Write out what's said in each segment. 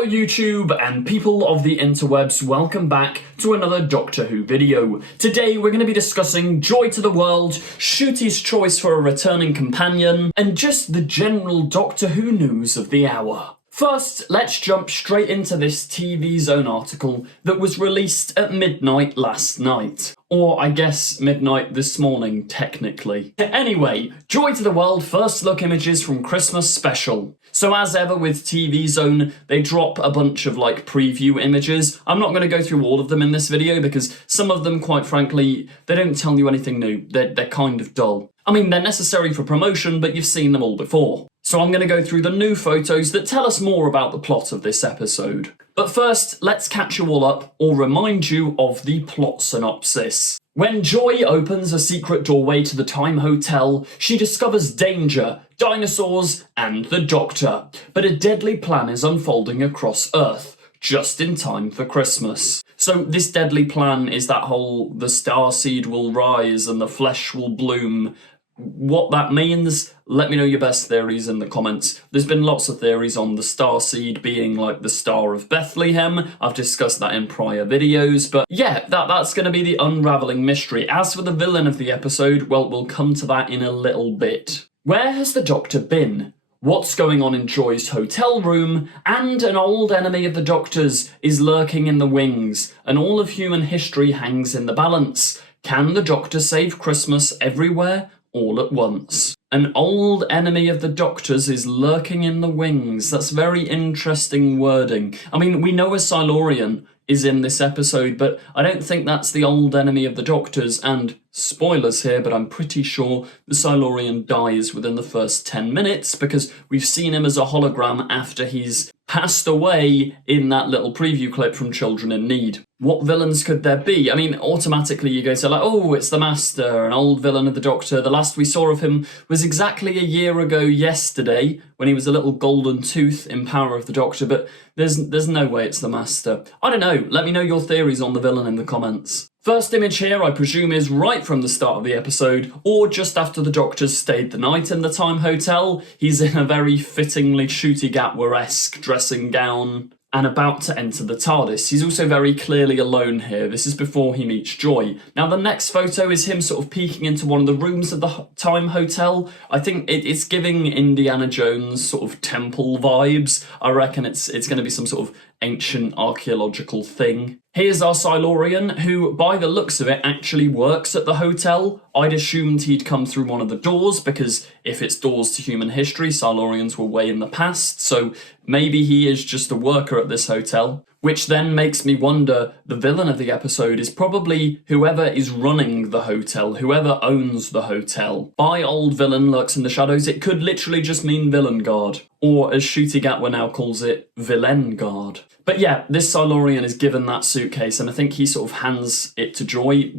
Hello YouTube and people of the interwebs, welcome back to another Doctor Who video. Today we're going to be discussing Joy to the World, Ncuti's choice for a returning companion, and just the general Doctor Who news of the hour. First, let's jump straight into this TV Zone article that was released at midnight last night. Or, I guess, midnight this morning, technically. Anyway, Joy to the World first look images from Christmas special. So as ever with TV Zone, they drop a bunch of preview images. I'm not going to go through all of them in this video because some of them, quite frankly, they don't tell you anything new. They're kind of dull. I mean, they're necessary for promotion, but you've seen them all before. So I'm going to go through the new photos that tell us more about the plot of this episode. But first, let's catch you all up, or remind you of the plot synopsis. When Joy opens a secret doorway to the Time Hotel, she discovers danger, dinosaurs, and the Doctor. But a deadly plan is unfolding across Earth, just in time for Christmas. So this deadly plan is that whole the starseed will rise and the flesh will bloom. What that means, let me know your best theories in the comments. There's been lots of theories on the starseed being like the Star of Bethlehem. I've discussed that in prior videos, but yeah, that's going to be the unravelling mystery. As for the villain of the episode, well, we'll come to that in a little bit. Where has the Doctor been? What's going on in Joy's hotel room? And an old enemy of the Doctor's is lurking in the wings, and all of human history hangs in the balance. Can the Doctor save Christmas everywhere? All at once. An old enemy of the Doctor's is lurking in the wings. That's very interesting wording. I mean, we know a Silurian is in this episode, but I don't think that's the old enemy of the Doctor's, and spoilers here, but I'm pretty sure the Silurian dies within the first 10 minutes because we've seen him as a hologram after he's passed away in that little preview clip from Children in Need. What villains could there be? I mean, automatically you go to oh, it's the Master, an old villain of the Doctor. The last we saw of him was exactly a year ago yesterday when he was a little golden tooth in Power of the Doctor, but there's no way it's the Master. I don't know, let me know your theories on the villain in the comments. First image here, I presume, is right from the start of the episode, or just after the Doctor's stayed the night in the Time Hotel. He's in a very fittingly Ncuti Gatwa-esque dressing gown and about to enter the TARDIS. He's also very clearly alone here. This is before he meets Joy. Now, the next photo is him sort of peeking into one of the rooms of the Time Hotel. I think it's giving Indiana Jones sort of temple vibes. I reckon it's going to be some sort of ancient archaeological thing. Here's our Silurian, who, by the looks of it, actually works at the hotel. I'd assumed he'd come through one of the doors, because if it's doors to human history, Silurians were way in the past, so maybe he is just a worker at this hotel. Which then makes me wonder, the villain of the episode is probably whoever is running the hotel, whoever owns the hotel. By old villain lurks in the shadows, it could literally just mean villain guard. Or, as Ncuti Gatwa now calls it, villain guard. But yeah, this Silurian is given that suitcase, and I think he sort of hands it to Joy.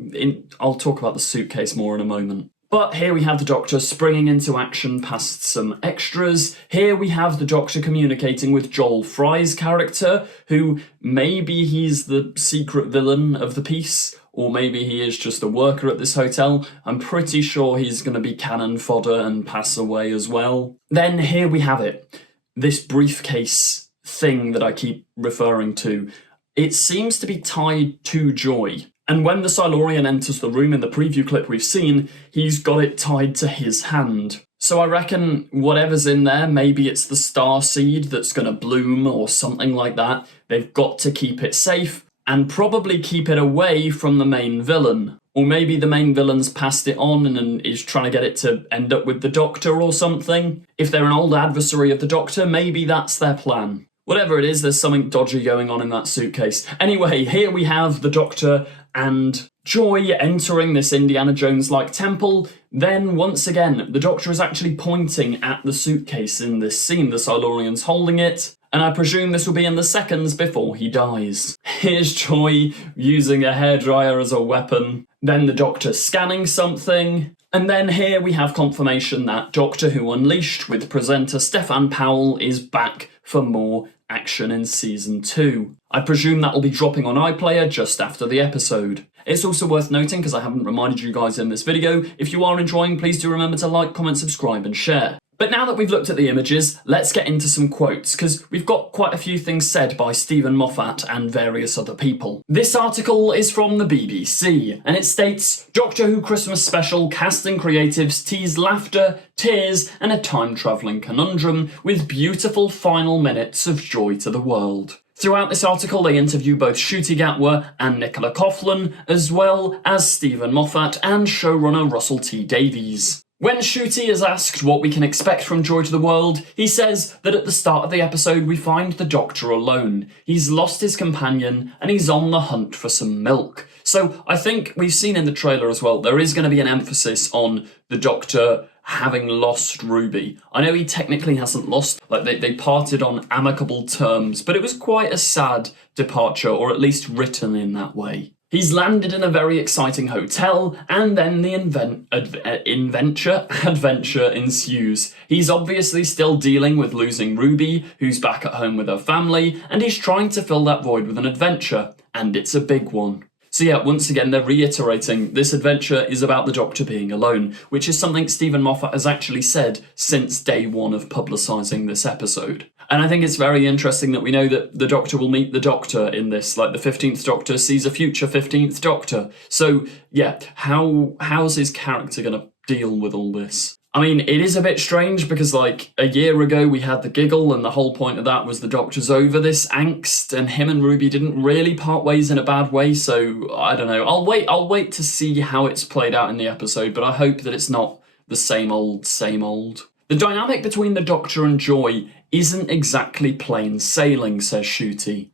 I'll talk about the suitcase more in a moment. But here we have the Doctor springing into action past some extras. Here we have the Doctor communicating with Joel Fry's character, who maybe he's the secret villain of the piece, or maybe he is just a worker at this hotel. I'm pretty sure he's going to be cannon fodder and pass away as well. Then here we have it. This briefcase thing that I keep referring to. It seems to be tied to Joy. And when the Silurian enters the room in the preview clip we've seen, he's got it tied to his hand. So I reckon whatever's in there, maybe it's the star seed that's going to bloom or something like that. They've got to keep it safe and probably keep it away from the main villain. Or maybe the main villain's passed it on and is trying to get it to end up with the Doctor or something. If they're an old adversary of the Doctor, maybe that's their plan. Whatever it is, there's something dodgy going on in that suitcase. Anyway, here we have the Doctor and Joy entering this Indiana Jones-like temple. Then, once again, the Doctor is actually pointing at the suitcase in this scene. The Silurian's holding it, and I presume this will be in the seconds before he dies. Here's Joy using a hairdryer as a weapon. Then the Doctor scanning something. And then here we have confirmation that Doctor Who Unleashed with presenter Stefan Powell is back for more action in Season 2. I presume that will be dropping on iPlayer just after the episode. It's also worth noting, because I haven't reminded you guys in this video, if you are enjoying, please do remember to like, comment, subscribe and share. But now that we've looked at the images, let's get into some quotes, because we've got quite a few things said by Stephen Moffat and various other people. This article is from the BBC, and it states, Doctor Who Christmas special casting creatives tease laughter, tears, and a time-travelling conundrum with beautiful final minutes of joy to the world. Throughout this article, they interview both Ncuti Gatwa and Nicola Coughlan, as well as Stephen Moffat and showrunner Russell T Davies. When Ncuti is asked what we can expect from Joy to the World, he says that at the start of the episode we find the Doctor alone. He's lost his companion and he's on the hunt for some milk. So I think we've seen in the trailer as well, there is going to be an emphasis on the Doctor having lost Ruby. I know he technically hasn't lost, like they parted on amicable terms, but it was quite a sad departure, or at least written in that way. He's landed in a very exciting hotel, and then the adventure ensues. He's obviously still dealing with losing Ruby, who's back at home with her family, and he's trying to fill that void with an adventure, and it's a big one. So yeah, once again, they're reiterating this adventure is about the Doctor being alone, which is something Stephen Moffat has actually said since day one of publicising this episode. And I think it's very interesting that we know that the Doctor will meet the Doctor in this, like the 15th Doctor sees a future 15th Doctor. So yeah, how's his character going to deal with all this? I mean, it is a bit strange because, like, a year ago we had the giggle and the whole point of that was the Doctor's over this angst and him and Ruby didn't really part ways in a bad way, so I don't know. I'll wait to see how it's played out in the episode, but I hope that it's not the same old, same old. The dynamic between the Doctor and Joy isn't exactly plain sailing, says Ncuti.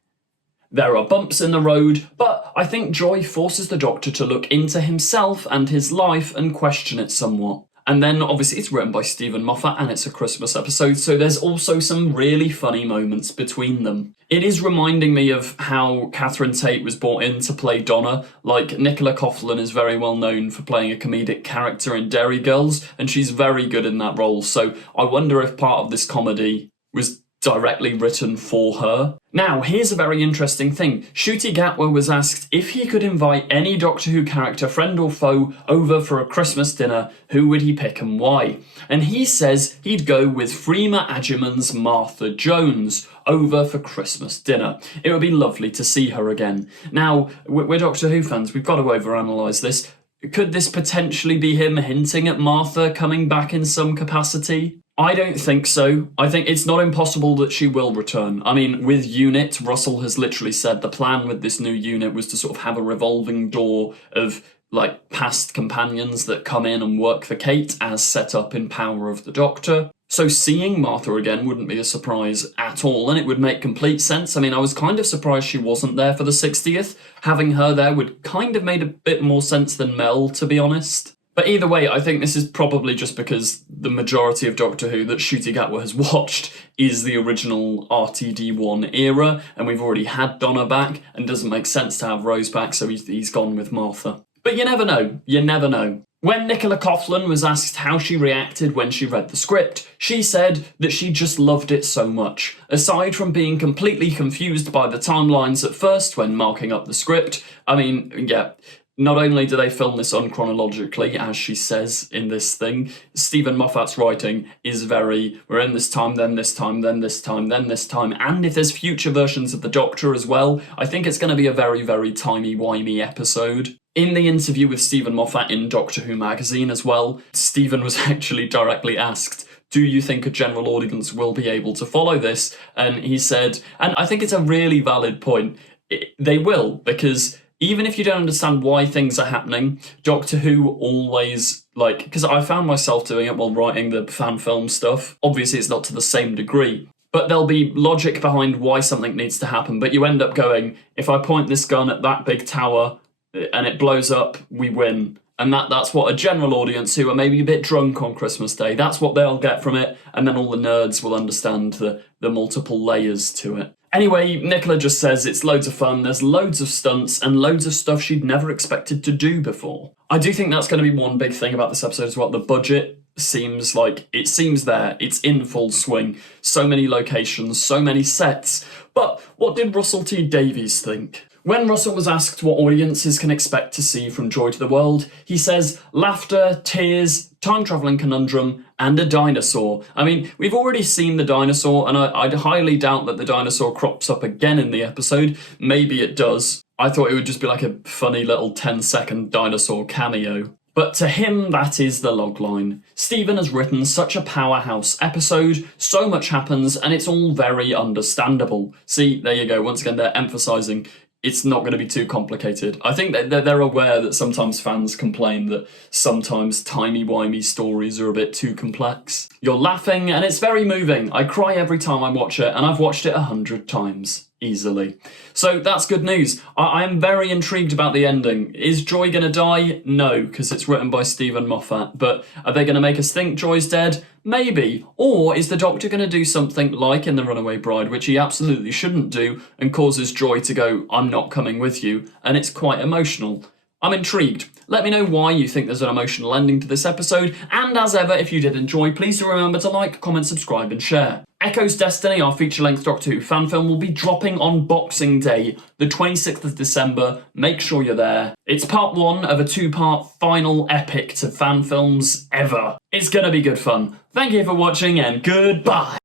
There are bumps in the road, but I think Joy forces the Doctor to look into himself and his life and question it somewhat. And then, obviously, it's written by Stephen Moffat and it's a Christmas episode, so there's also some really funny moments between them. It is reminding me of how Catherine Tate was brought in to play Donna. Like, Nicola Coughlan is very well known for playing a comedic character in Derry Girls, and she's very good in that role, so I wonder if part of this comedy was directly written for her. Now, here's a very interesting thing. Ncuti Gatwa was asked if he could invite any Doctor Who character, friend or foe, over for a Christmas dinner, who would he pick and why? And he says he'd go with Freema Agyeman's Martha Jones over for Christmas dinner. It would be lovely to see her again. Now, we're Doctor Who fans, we've got to overanalyse this. Could this potentially be him hinting at Martha coming back in some capacity? I don't think so. I think it's not impossible that she will return. I mean, with UNIT, Russell has literally said the plan with this new unit was to sort of have a revolving door of, like, past companions that come in and work for Kate as set up in Power of the Doctor. So seeing Martha again wouldn't be a surprise at all, and it would make complete sense. I mean, I was kind of surprised she wasn't there for the 60th. Having her there would kind of made a bit more sense than Mel, to be honest. But either way, I think this is probably just because the majority of Doctor Who that Ncuti Gatwa has watched is the original RTD1 era, and we've already had Donna back, and it doesn't make sense to have Rose back, so he's gone with Martha. But you never know, you never know. When Nicola Coughlan was asked how she reacted when she read the script, she said that she just loved it so much. Aside from being completely confused by the timelines at first when marking up the script, I mean, yeah, not only do they film this unchronologically, as she says in this thing, Stephen Moffat's writing is very, we're in this time, then this time, then this time, then this time, and if there's future versions of the Doctor as well, I think it's going to be a very, very timey-wimey episode. In the interview with Stephen Moffat in Doctor Who magazine as well, Stephen was actually directly asked, do you think a general audience will be able to follow this? And he said, and I think it's a really valid point, they will, because even if you don't understand why things are happening, Doctor Who always, like, because I found myself doing it while writing the fan film stuff. Obviously, it's not to the same degree, but there'll be logic behind why something needs to happen. But you end up going, if I point this gun at that big tower and it blows up, we win. And that's what a general audience who are maybe a bit drunk on Christmas Day, that's what they'll get from it. And then all the nerds will understand the multiple layers to it. Anyway, Nicola just says it's loads of fun, there's loads of stunts and loads of stuff she'd never expected to do before. I do think that's going to be one big thing about this episode as well. The budget seems there, it's in full swing. So many locations, so many sets. But what did Russell T Davies think? When Russell was asked what audiences can expect to see from Joy to the World, he says laughter, tears, time-travelling conundrum, and a dinosaur. I mean, we've already seen the dinosaur, and I'd highly doubt that the dinosaur crops up again in the episode. Maybe it does. I thought it would just be like a funny little 10-second dinosaur cameo. But to him, that is the logline. Stephen has written such a powerhouse episode, so much happens, and it's all very understandable. See, there you go, once again, they're emphasising it's not going to be too complicated. I think that they're aware that sometimes fans complain that sometimes timey-wimey stories are a bit too complex. You're laughing, and it's very moving. I cry every time I watch it, and I've watched it 100 times. Easily. So that's good news. I am very intrigued about the ending. Is Joy going to die? No, because it's written by Stephen Moffat. But are they going to make us think Joy's dead? Maybe. Or is the Doctor going to do something like in The Runaway Bride, which he absolutely shouldn't do, and causes Joy to go, I'm not coming with you, and it's quite emotional. I'm intrigued. Let me know why you think there's an emotional ending to this episode, and as ever, if you did enjoy, please do remember to like, comment, subscribe, and share. Echo's Destiny, our feature-length Doctor Who fan film, will be dropping on Boxing Day, the 26th of December. Make sure you're there. It's part one of a two-part final epic to fan films ever. It's gonna be good fun. Thank you for watching, and goodbye!